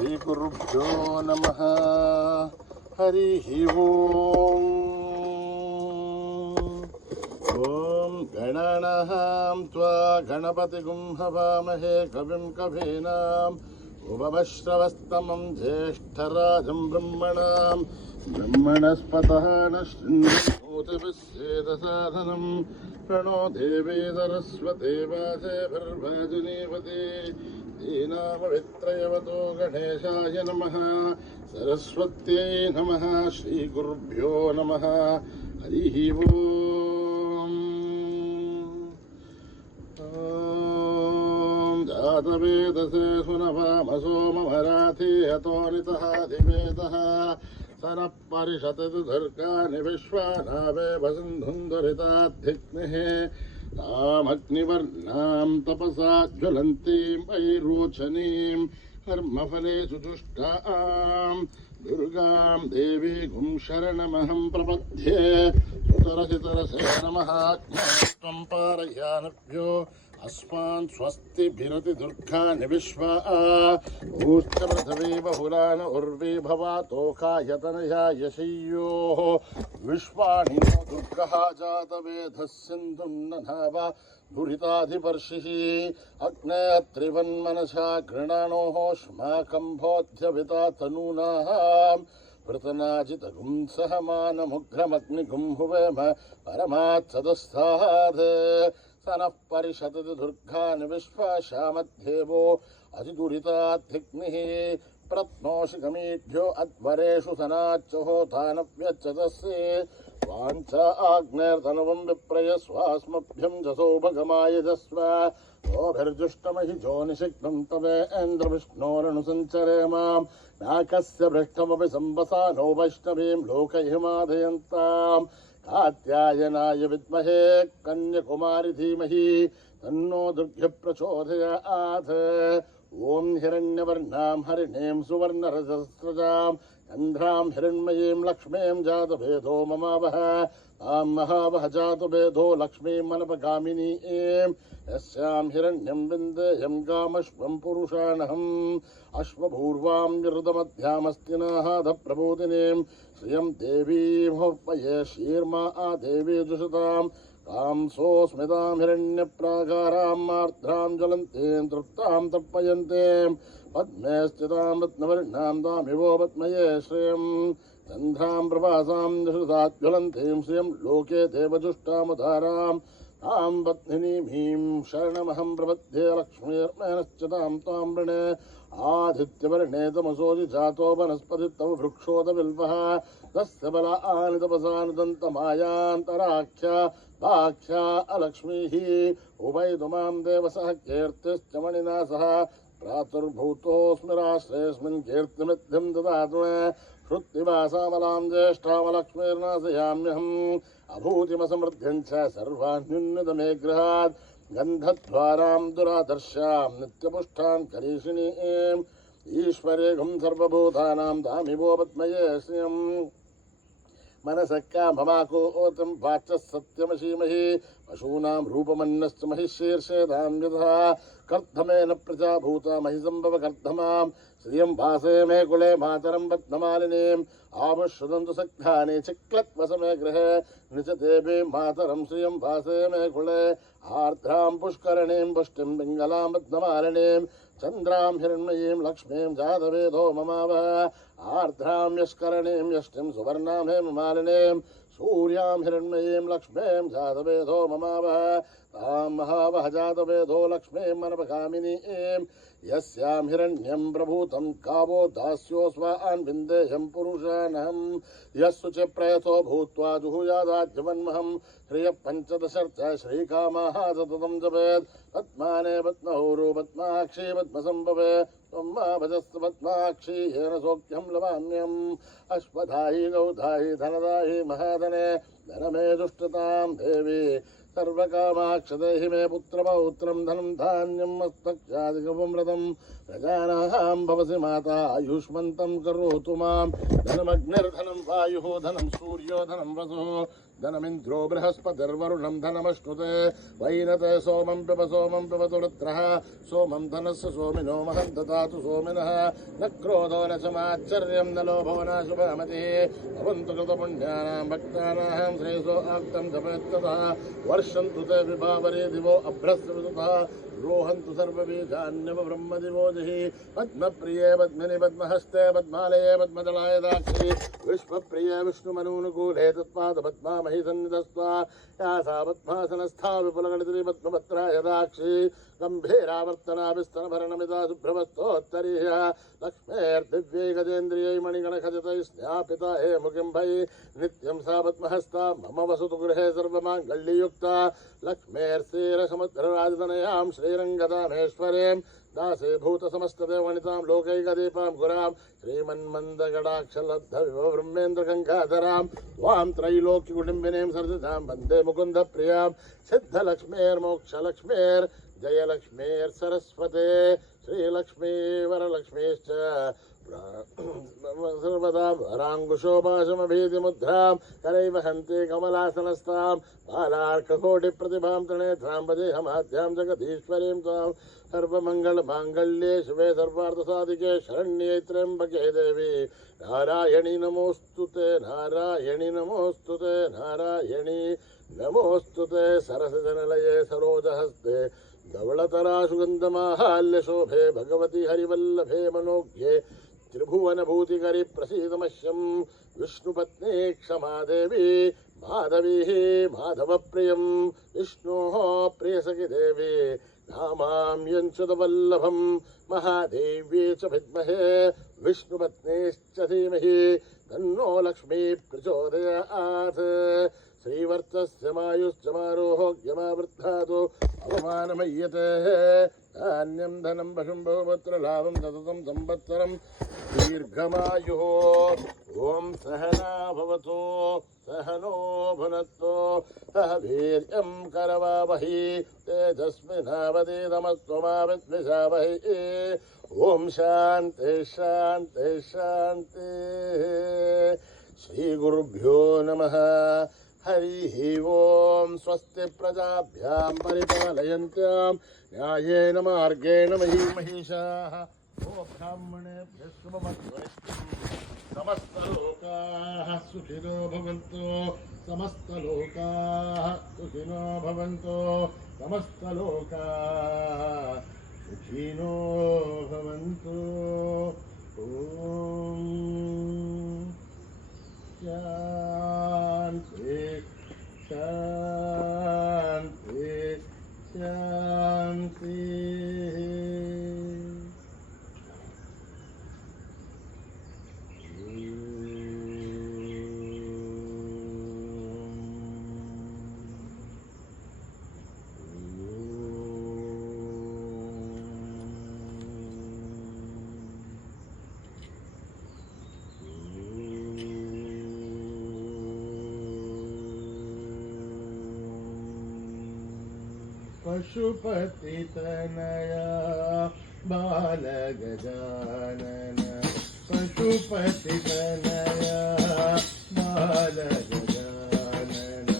श्रीगुरुभ्यो नमः। हरिः ओम्। ॐ गणानां त्वा गणपतिगुं हवामहे कविं कवीनाम् उपमश्रवस्तमं ज्येष्ठराजं ब्रह्मणस्पतः नश्चिन्नोतिभिस्सेदसाधनं प्रणो देवी सरस्वती वाचेभिर्वाजिनीवती दीनामवित्रयवतो गणेशाय नमः। सरस्वत्यै नमः। श्रीगुरुभ्यो नमः। हरिः ओम्। जातवेदसे सुनवामसो ममराथी हतोनितः दिवेदः सनः परिषततु धर्कानि विश्वानावे वसन्धुन्दुरिताद्धिग्निः तामग्निवर्णां तपसा ज्वलन्तीं ऐरोचनीं कर्मफलेषु दुष्टां दुर्गां देवीं शरणमहं प्रपद्ये। सुतरसितरसे नमः। ज्ञानत्वं पारयानभ्यो अस्मान् स्वस्तिभिरति दुर्गानि विश्वा ऊष्टपृथिवी बहुलान उर्वी भवातोकायतनया यशय्योः विश्वानि नो दुर्गः जातवेधः सिन्धुन्ननावा दुरिताधिपर्षिः अग्ने त्रिवन्मनसा गृणानोः श्माकं बोध्यविता तनूनां पृतनाजितगुं सहमानमुग्रमग्निगुं हुवेम परमात्सदस्तात् सनः परिषतति दुर्गानि विश्वाशामध्येवो अतिदुरिताद्धिग्निः प्रत्नोषिगमीभ्यो अध्वरेषु सनाच्चहोतानव्यच्चतस्य वाञ्छा आग्नेर्तनुवं विप्रयस्वास्मभ्यं जसौभगमायजस्व ओभिर्जुष्टमहि जोनिषिग्नं तवेन्द्रविष्णोरनुसञ्चरे मां नाकस्य भ्रष्टमपि सम्बसा नो वैष्णवीं लोकहिमादयन्ताम् कात्यायनाय विद्महे कन्याकुमारी धीमहि तन्नो दुर्गे प्रचोदयात्। ओं हिरण्यवर्णां हरिणीं सुवर्णरजस्रजां चन्द्रां हिरण्मयीं लक्ष्मीं जातवेदो ममावह तां महावह जातवेदो लक्ष्मीं मनपगामिनीं यस्यां हिरण्यं विन्देयं कामश्वं पुरुषाणहम् अश्वपूर्वां विरुदमध्यामस्तिनाहाधप्रबोधिनीं श्रियं देवीमोपये शीर्मा देवी दुषतां कांसोस्मितां हिरण्यप्राकारां आर्द्रां ज्वलन्तीं तृप्तां तर्पयन्तीं पद्मे स्थितां रत्नवर्णां तामिवो पद्मये श्रियं चन्द्रां प्रभासां दुषताज्वलन्तीं श्रियं लोके देवजुष्टामुदारां तां पत्निनीं शरणमहं प्रपद्ये। लक्ष्मीर्मेनश्चितां तां वृणे आदित्यवर्णे तमसोऽधि जातो वनस्पतिस्तव वृक्षोदबिल्वः तस्य बलानि तपसानुदन्तमायान्तराख्या भाख्या अलक्ष्मीः उभयतु मां देवसः कीर्तिश्च मणिना सह प्रातुर्भूतोऽस्मिराश्रयेऽस्मिन् कीर्तिमिद्धिं ददातु मे श्रुत्तिवासामलां ज्येष्ठामलक्ष्मीर्नाशयाम्यहम् अभूतिमसमृद्धिं च सर्वान्युन्नतमे गृहात् गन्धद्वारां दुरादर्शां नित्यपुष्टां करीषिणीं ईश्वरेघं सर्वभूतानां दामिवो पद्मये श्रियम् मनसः काममाकोतं वाचः सत्यमशीमहि पशूनां रूपमन्नश्च महिषीर्षेदां यथा कर्धमेन प्रजा भूता महिसम्भव कर्धमां श्रियं वासे मे कुले मातरं पद्ममालिनीम् आमुश्रुदन्तु सख्यानि चिक्लत्वसमे गृहे निचदेवी मातरं श्रियं वासे मे कुले आर्द्रां पुष्करणीं पुष्टिं पिङ्गलां पद्ममालिनीं चन्द्रां हिरण्मयीं लक्ष्मीं जातवेदो ममावह आर्द्रां यष्करणीं यष्टिं सुवर्णां हेममालिनीं सूर्यां हिरण्मयीं लक्ष्मीं जातवेदो ममावह तां महावह जातवेदो लक्ष्मीं मनपगामिनीं यस्यां हिरण्यं प्रभूतं कावो दास्योऽस्वान् विन्देयं पुरुषानहम् यस्सु च प्रयतो भूत्वा जुहुयादाज्यवन्महं ह्रियः पञ्चदशर्थ श्रीकामाः सततं जपेत् पद्माने पद्महूरो पद्माक्षी पद्मसम्भवे त्वं मा भजस्व पद्माक्षी येन सौख्यं लवाम्यम् अश्वधायि गौधायि धनदायि महाधने धनमे दुष्टतां देवी सर्वकामाक्षदेहि मे पुत्रपौत्रं धनं धान्यं मस्तक्षादिकमृतं प्रजानां भवसि माता आयुष्मन्तं करोतु मां धनमग्निर्धनं वायुः धनं सूर्यो धनं वसुः धनमिन्द्रो बृहस्पतिर्वरुणं धनमश्नुते वैनते सोमं पिबतु वृत्रः सोमं धनस्य सोमिनो महं ददातु सोमिनः न क्रोधो न समाश्चर्यं न लोभो न शुभमतिः भवन्तु कृतपुण्यानां भक्तानां श्रेयसो आप्तं जपेत्ततः वर्षन्तु ते विभावरे दिवो अभ्रस्य विदुतः रोहन्तु सर्वबीजान्यव ब्रह्मदिवोजिः पद्मप्रिये पद्मिनि पद्महस्ते पद्मालये पद्मदलाय दाक्षि विश्वप्रिये विष्णुमनूनुकूले तस्मात् पद्मामहि सन्निधस्त्वा या सा पद्मासनस्था विपुलगणित्री पद्मपत्राय दाक्षि गम्भीरावर्तनाभिस्तनभरणमिता शुभ्रवस्तोत्तरीय लक्ष्मेर्दिव्यै गजेन्द्रियै मणिगणखचितैः स्नापिता हे मुखिं भयि नित्यं सा पद्महस्ता मम वसतु गृहे सर्वमाङ्गल्ययुक्ता लक्ष्मेर्श्रीरसमुद्रराजतनयां श्रीरङ्गदामेश्वरीं दासे भूतसमस्तदेवनितां लोकैकदीपां गुरां श्रीमन्मन्दगडाक्षलब्धविभवब्रह्मेन्द्रगङ्गाधरां त्वां त्रैलोक्यकुटुम्बिनीं सर्जितां वन्दे मुकुन्दप्रियां सिद्धलक्ष्मेर्मोक्षलक्ष्मेर् जयलक्ष्मीर्सरस्वते श्रीलक्ष्मी वरलक्ष्मीश्च सर्वदा वराङ्कुशोपाशमभीतिमुद्रां करैव हन्ति कमलासनस्तां बालार्ककोटिप्रतिभां त्रिनेत्रां भजेऽहमाद्यां जगदीश्वरीं त्वां सर्वमङ्गलमाङ्गल्ये शिवे सर्वार्थसाधिके शरण्ये त्र्यम्बके देवी नारायणी नमोऽस्तुते नारायणी नमोऽस्तुते नारायणी नमोऽस्तुते सरसजनलये सरोजहस्ते धवळतरासुगन्धमाहाल्यशोभे भगवति हरिवल्लभे मनोज्ञे त्रिभुवनभूतिकरि प्रसीदमह्यं विष्णुपत्नी क्षमा देवी माधवीः माधवप्रियं विष्णोः प्रियसखि देवी नामाम्यञ्च्युतवल्लभं महादेव्ये च विद्महे विष्णुपत्नीश्च धीमहि तन्नो लक्ष्मी प्रचोदयात् श्रीवर्चस्य मायुश्च मारोहोग्यमावृद्धातु अवमानमय्यते धान्यं धनं पशुं बहुपुत्रलाभं सततं संवत्सरं दीर्घमायुः ॐ सहना भवतु सहनो भुनक्तु सह वीर्यं करवावहै तेजस्विनावधीतमस्तु मा विद्विषावहै ॐ शान्ति शान्ति शान्ति श्रीगुरुभ्यो नमः हरिः ओं स्वस्ति प्रजाभ्यां परिपालयन्त्यां न्यायेन मार्गेण महिषाः ओ ब्राह्मणेभ्यः शुभमस्तु समस्तलोकाः सुखिनो भवन्तु समस्तलोकाः सुखिनो भवन्तु समस्तलोकाः सुखिनो भवन्तु ॐ शान्ति शान्ति शान्ति पशुपतितनया बालगजानन पशुपतितनया बालगजानन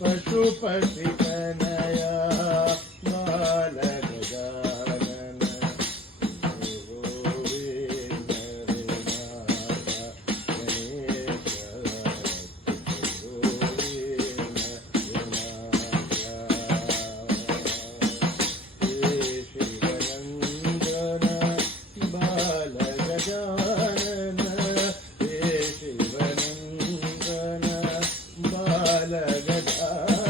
पशुपतितनया बालगजानन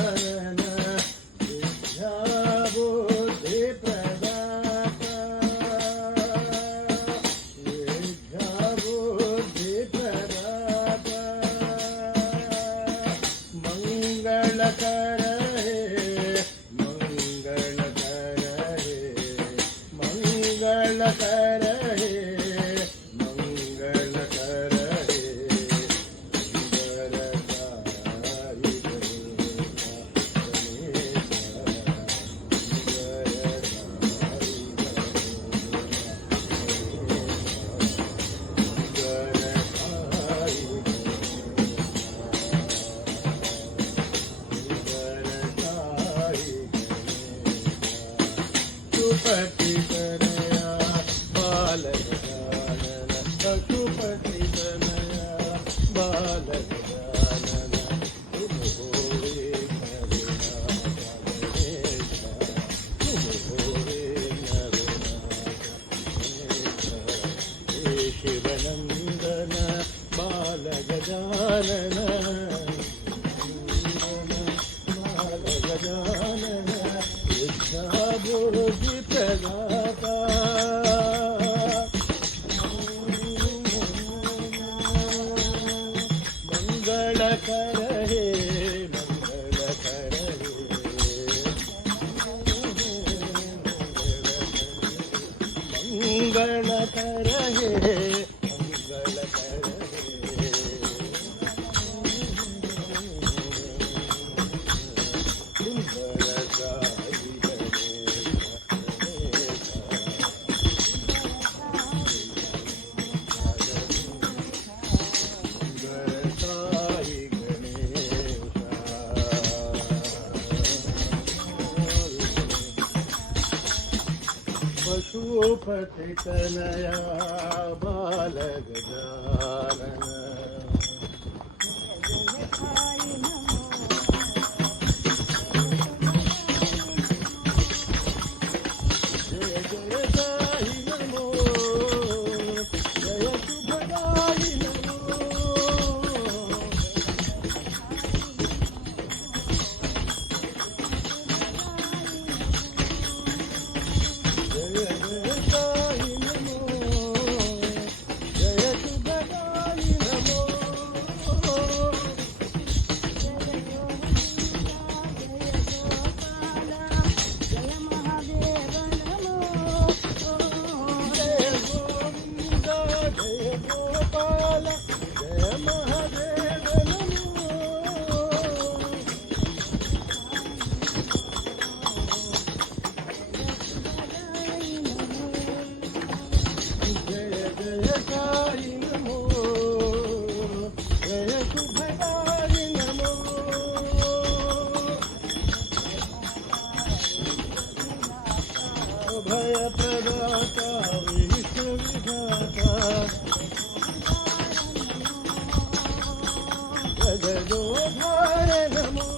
पशुपती तनया बाल गजानन पशुपती तनया बाल गजानन तुम होवे शिवनंदन बाल गजानन बाल गजानन विद्याबुद्धि प्रदाता मंगल कर हे मंगल कर मंगल कर हे मंगल कर पशुपति तनया बाल गजानन जय जय साई नमो जय शुभदाई नमो भय प्रदाता विश्व विधाता जगदोधार नमो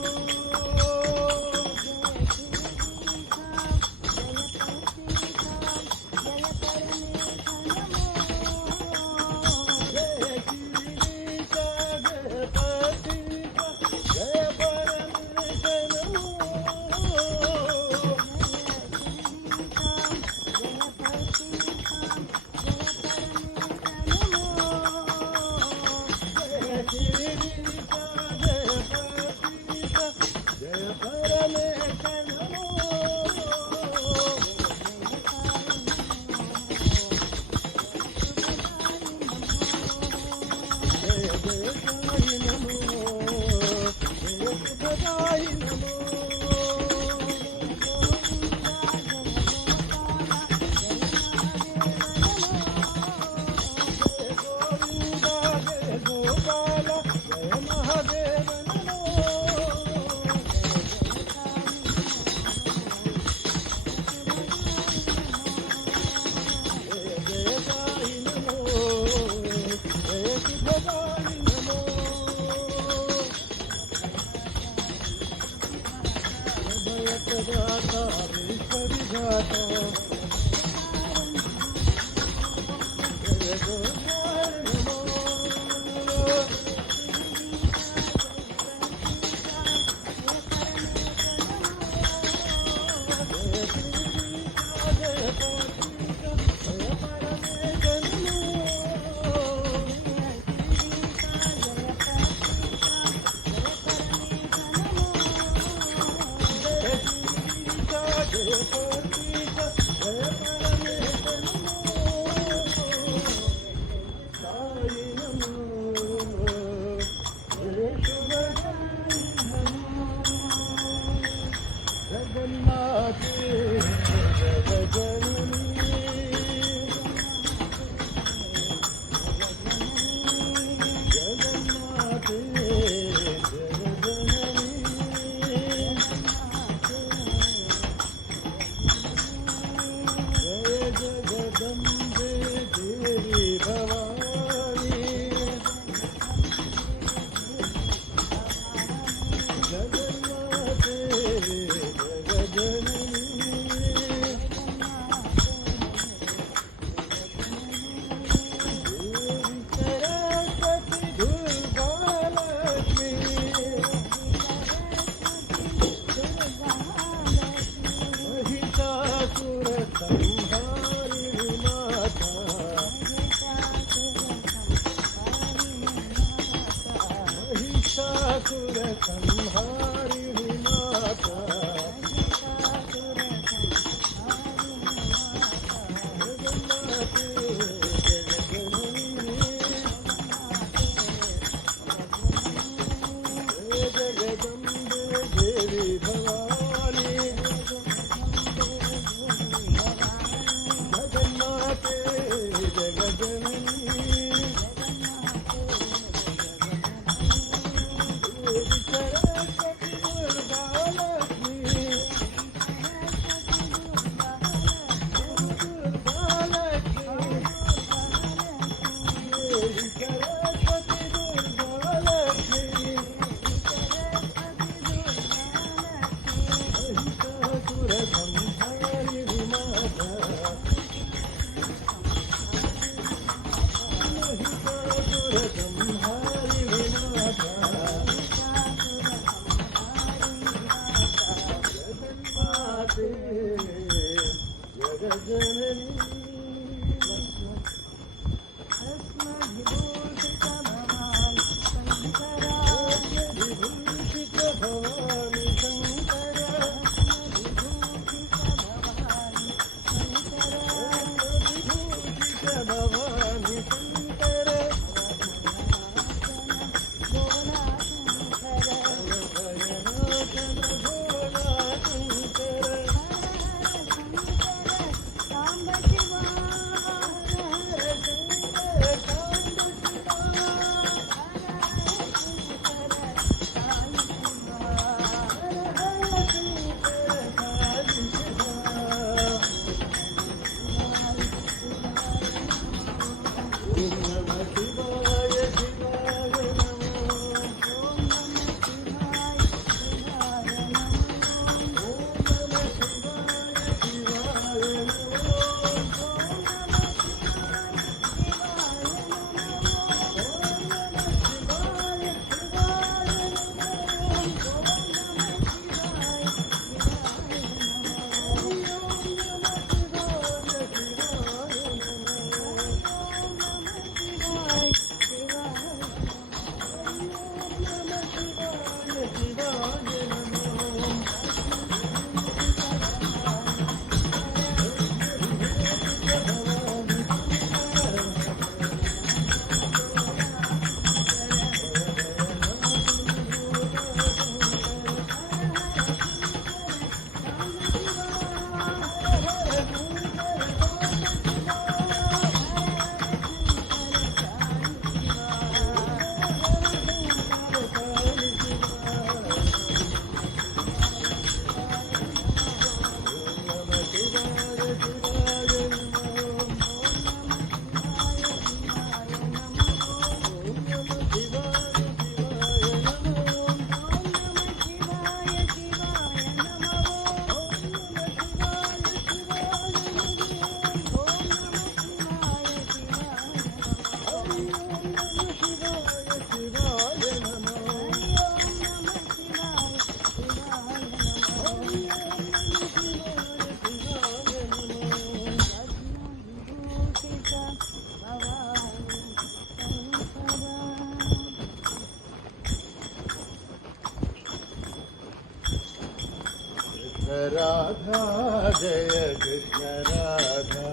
राधा जय कृष्ण राधा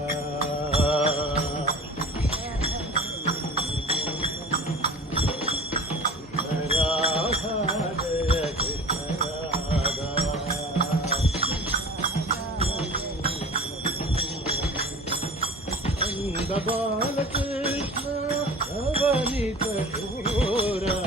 राधा जय कृष्ण राधा नंद बाल कृष्ण अवनीत शूरा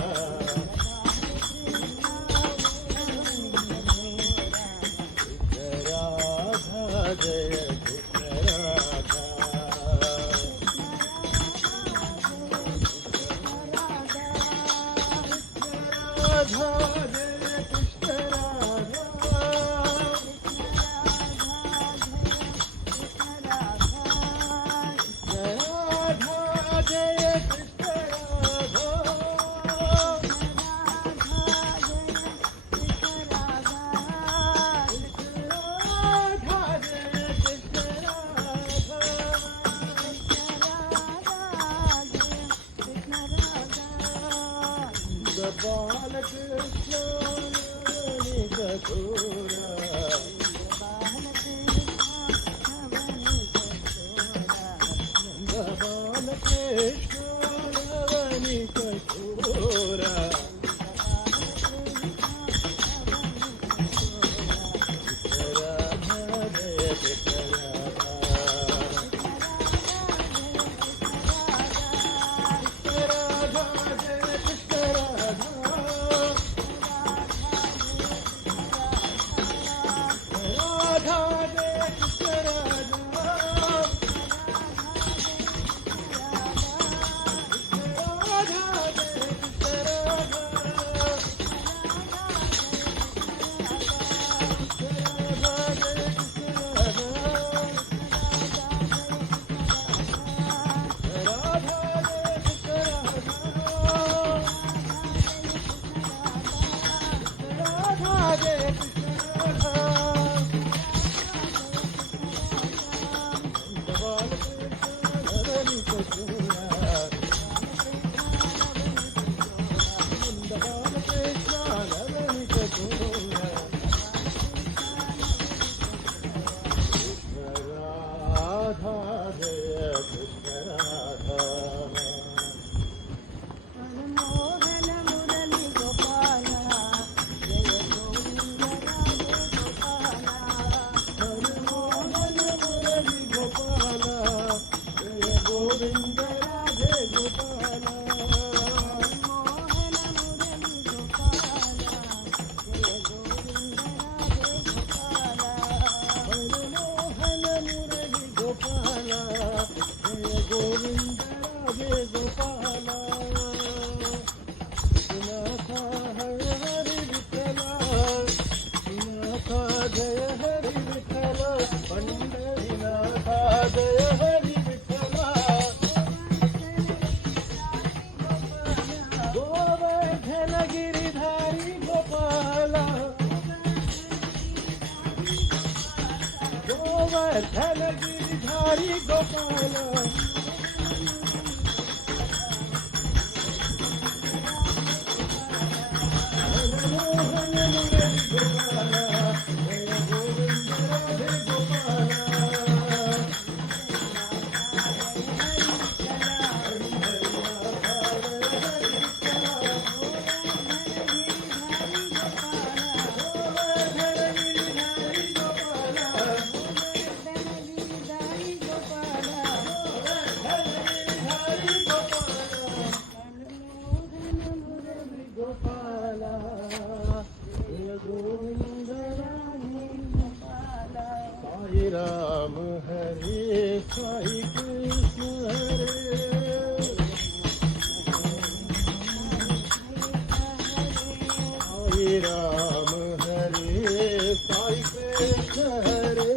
गोवर्धन गिरिधारी गोपाल राम हरे साई कृष्ण हरे साई राम हरे साई कृष्ण हरे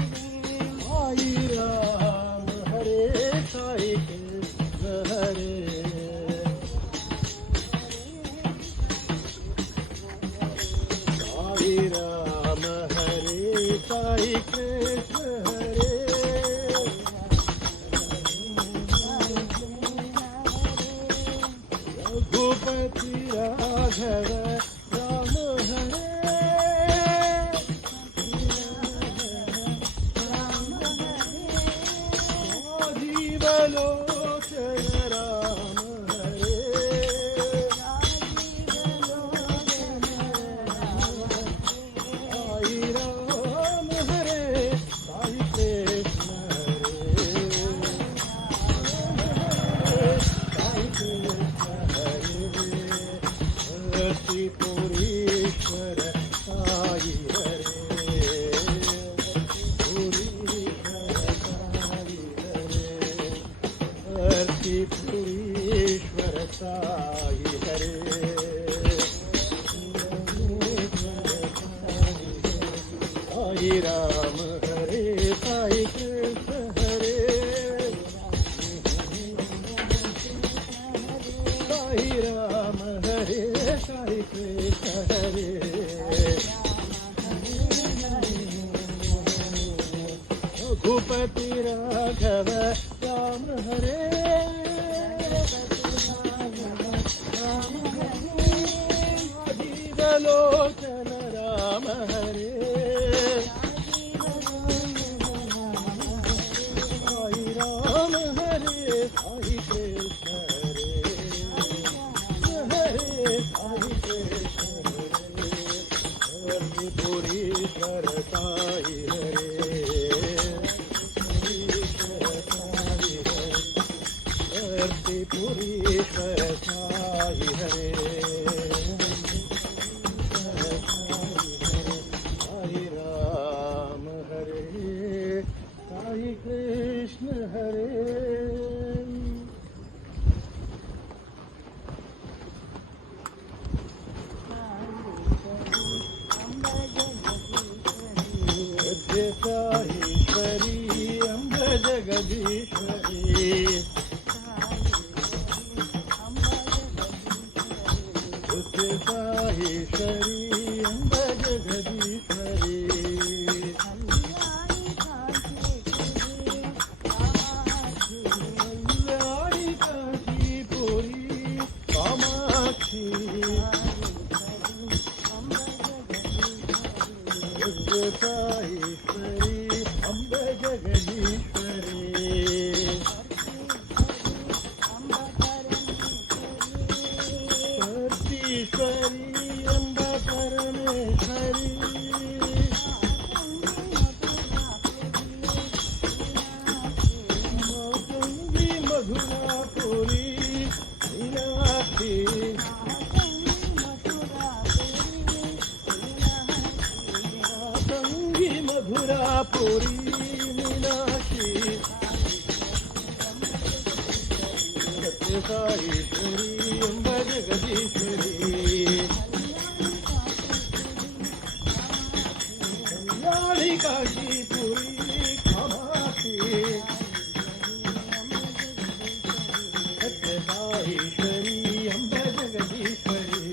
साई राम हरे साई कृष्ण हरे राम हरे साई कृष्ण हरे रघुपति राघव राम हरे जीवलोचन राम हरे पुरीश्वर साई हरे पुरीश्वर साई हरे साई राम हरे साई कृष्ण हरे साई राम हरे साई कृष्ण हरे रघुपति राघव राम हरे जीवलोचन राम हरे साई राम हरे साई कृष्ण हरे हरे साई कृष्ण हरे पुरीश्वर साई हरे पुरीश्वर साई हरे साई राम हरे साई कृष्ण हरे साईश्वरी अम्ब जगदीश्वरी साईश्वरी अम्ब जगदीश्वरी कल्याणी काशीपुरी कामाक्षी साईश्वरी अम्ब जगदीश्वरी ईश्वरी अम्ब परमेश्वरी गंगी मधुरापुरी मीनाक्षी गंगी मधुरापुरी मीनाक्षी साईश्वरी अम्ब जगदीश्वरी कल्याणी काशीपुरी कामाक्षी साईश्वरी अम्ब जगदीश्वरी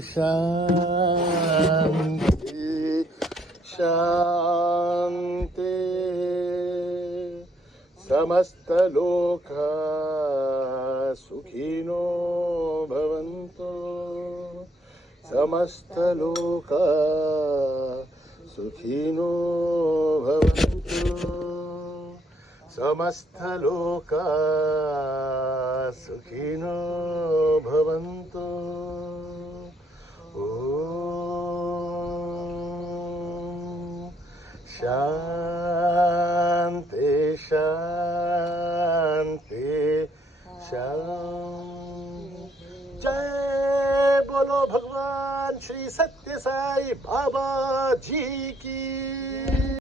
शांती शांती समस्त लोक सुखिनो भवन्तु समस्त लोक सुखिनो भवन्तु समस्त लोक सुखिनो भवन्तु शांति शांति शांति। जय बोलो भगवान श्री सत्य साई बाबा जी की।